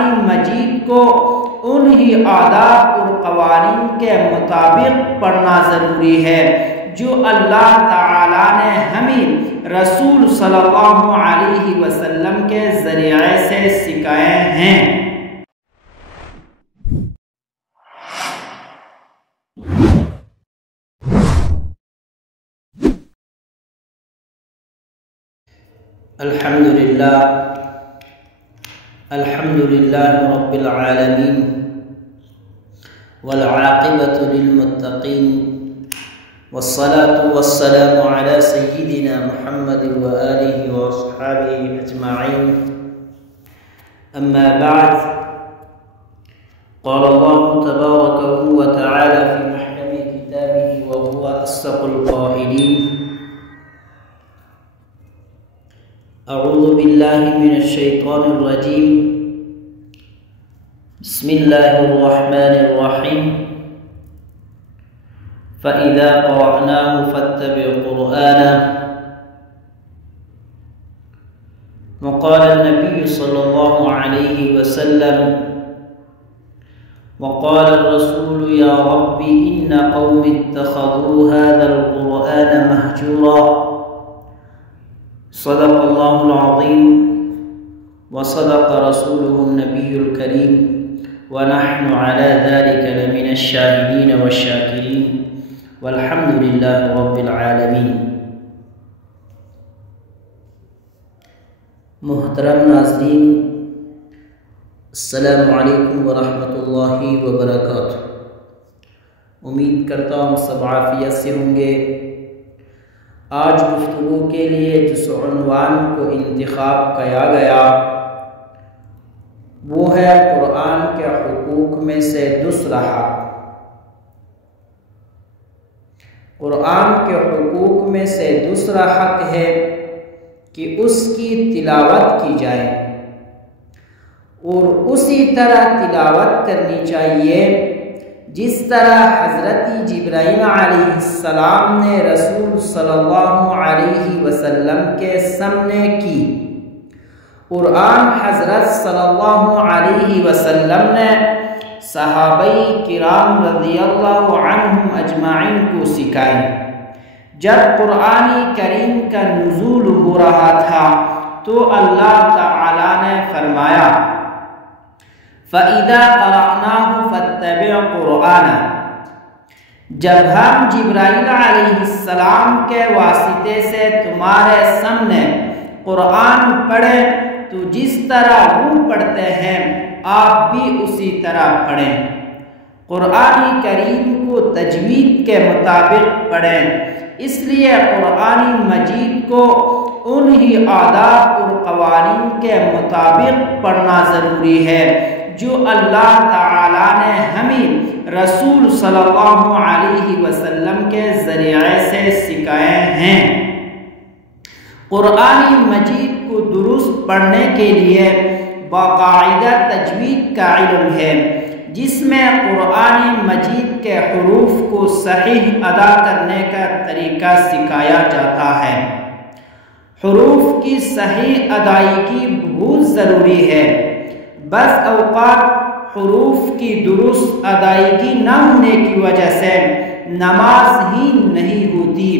قرآن مجید کو انہی آداب اور قوانین کے مطابق پڑھنا ضروری ہے جو اللہ تعالیٰ نے ہمیں رسول صلی اللہ علیہ وسلم کے ذریعے سے سکھائے ہیں۔ الحمدللہ رب العالمین والعاقبۃ للمتقین والصلاة والسلام على سیدنا محمد وآلہ واصحابہ اجمعین، اما بعد، قال اللہ تبارک وتعالی فی محکم کتابہ وهو اصدق القائلین، اعوذ باللہ من الشیطان الرجیم، بسم اللہ الرحمن الرحیم، فَإِذَا قَرَأْنَاهُ فَاتَّبِعْ قُرْآنَهُ۔ وقال النبي صلى الله عليه وسلم، وقال الرسول يا رب إن قوم اتخذوا هذا القرآن مهجورا، صدق الله العظيم وصدق رسوله النبي الكريم، ونحن على ذلك لمن الشاهدين والشاكرين، والحمد لله رب العالمین۔ محترم ناظرین، السلام علیکم ورحمۃ اللہ وبرکاتہ۔ امید کرتا ہوں سب عافیت سے ہوں گے۔ آج گفتگو کے لیے جس عنوان کو انتخاب کیا گیا وہ ہے قرآن کے حقوق میں سے دوسرا حق۔ قرآن کے حقوق میں سے دوسرا حق ہے کہ اس کی تلاوت کی جائے اور اسی طرح تلاوت کرنی چاہیے جس طرح حضرت جبرائیل علیہ السلام نے رسول صلی اللہ علیہ وسلم کے سامنے کی، قرآن حضرت صلی اللہ علیہ وسلم نے صحابہ کرام رضی اللہ عنہم اجمعین کو سکھائی۔ جب قرآن کریم کا نزول ہو رہا تھا تو اللہ تعالیٰ نے فرمایا فَإِذَا قَرَأْنَاهُ فَاتَّبِعْ قُرْآنَهُ، جب ہم جبرائیل علیہ السلام کے واسطے سے تمہارے سامنے قرآن پڑھیں تو جس طرح وہ پڑھتے ہیں آپ بھی اسی طرح پڑھیں۔ قرآن کریم کو تجوید کے مطابق پڑھیں، اس لیے قرآن مجید کو انہی آداب اور قوانین کے مطابق پڑھنا ضروری ہے جو اللہ تعالیٰ نے ہمیں رسول صلی اللہ علیہ وسلم کے ذریعے سے سکھائے ہیں۔ قرآن مجید کو درست پڑھنے کے لیے باقاعدہ تجوید کا علم ہے جس میں قرآن مجید کے حروف کو صحیح ادا کرنے کا طریقہ سکھایا جاتا ہے۔ حروف کی صحیح ادائیگی بہت ضروری ہے۔ بعض اوقات حروف کی درست ادائیگی نہ ہونے کی وجہ سے نماز ہی نہیں ہوتی،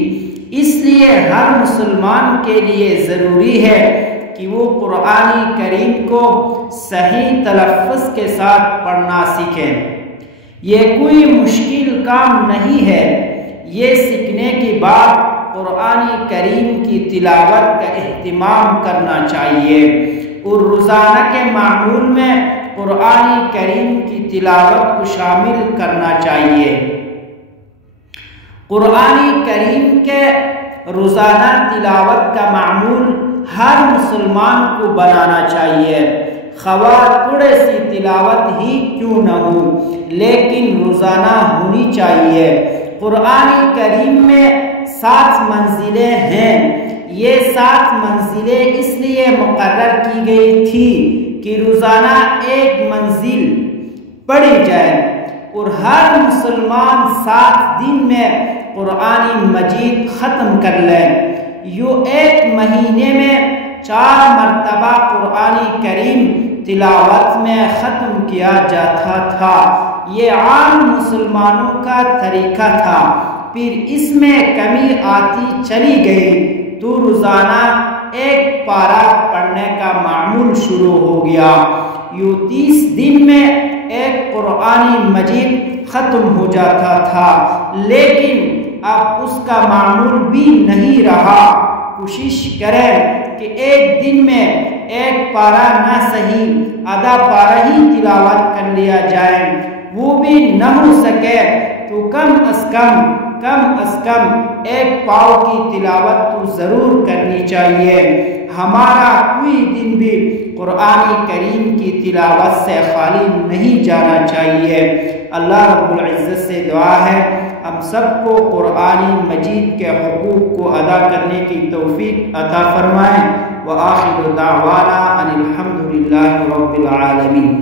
اس لیے ہر مسلمان کے لیے ضروری ہے کہ وہ قرآن کریم کو صحیح تلفظ کے ساتھ پڑھنا سیکھیں۔ یہ کوئی مشکل کام نہیں ہے، یہ سیکھنے کے بعد قرآن کریم کی تلاوت کا اہتمام کرنا چاہیے اور روزانہ کے معمول میں قرآن کریم کی تلاوت کو شامل کرنا چاہیے۔ قرآن کریم کے روزانہ تلاوت کا معمول ہر مسلمان کو بنانا چاہیے، خواہ تھوڑے سی تلاوت ہی کیوں نہ ہو لیکن روزانہ ہونی چاہیے۔ قرآن کریم میں 7 منزلیں ہیں، یہ 7 منزلیں اس لیے مقرر کی گئی تھی کہ روزانہ ایک منزل پڑھی جائے اور ہر مسلمان 7 دن میں قرآن مجید ختم کر لیں۔ ایک مہینے میں 4 مرتبہ قرآن کریم تلاوت میں ختم کیا جاتا تھا۔ یہ عام مسلمانوں کا طریقہ تھا۔ پھر اس میں کمی آتی چلی گئی تو روزانہ ایک پارہ پڑھنے کا معمول شروع ہو گیا۔ یوں 30 دن میں ایک قرآن مجید ختم ہو جاتا تھا، لیکن اب اس کا معمول بھی نہیں رہا۔ کوشش کریں کہ ایک دن میں ایک پارہ نہ صحیح آدھا پارہ ہی تلاوت کر لیا جائے، وہ بھی نہ ہو سکے تو کم از کم ایک پاؤ کی تلاوت تو ضرور کرنی چاہیے۔ ہمارا کوئی دن بھی قرآن کریم کی تلاوت سے خالی نہیں جانا چاہیے۔ اللہ رب العزت سے دعا ہے ہم سب کو قرآن مجید کے حقوق کو ادا کرنے کی توفیق عطا فرمائیں۔ وآخر دعوانا ان الحمد للہ رب العالمین۔